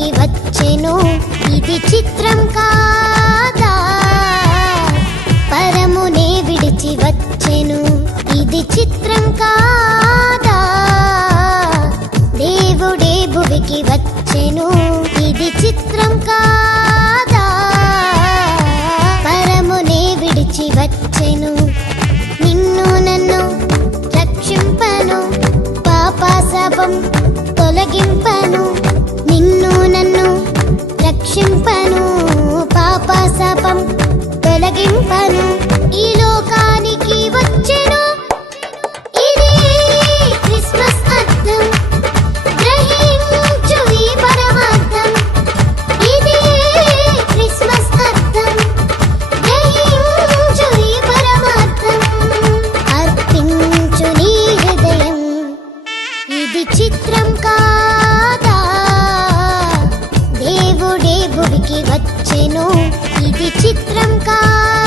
భువికి వచ్చెను ఇది చిత్రం కాదా పరమునే విడిచి వచ్చెను ఇది చిత్రం కాదా దేవుడే భువికి వచ్చెను ఇది చిత్రం కాదా పరమునే విడిచి వచ్చెను నిన్ను నన్ను రక్షింపను పాపశాపం తొలగింపను నిన్ను నన్ను రక్షింపను పాపశాపం తొలగింపను ఈ లోకానికి వచ్చెను ఇది క్రిస్మస్ అర్థం గ్రహించు ఈ పరమార్థం ఇది క్రిస్మస్ అర్థం గ్రహించు ఈ పరమార్థం అర్పించు నీ హృదయం ఇది చిత్రం కాదా దేవుడే భువికి వచ్చెను ఇది చిత్రం కాదా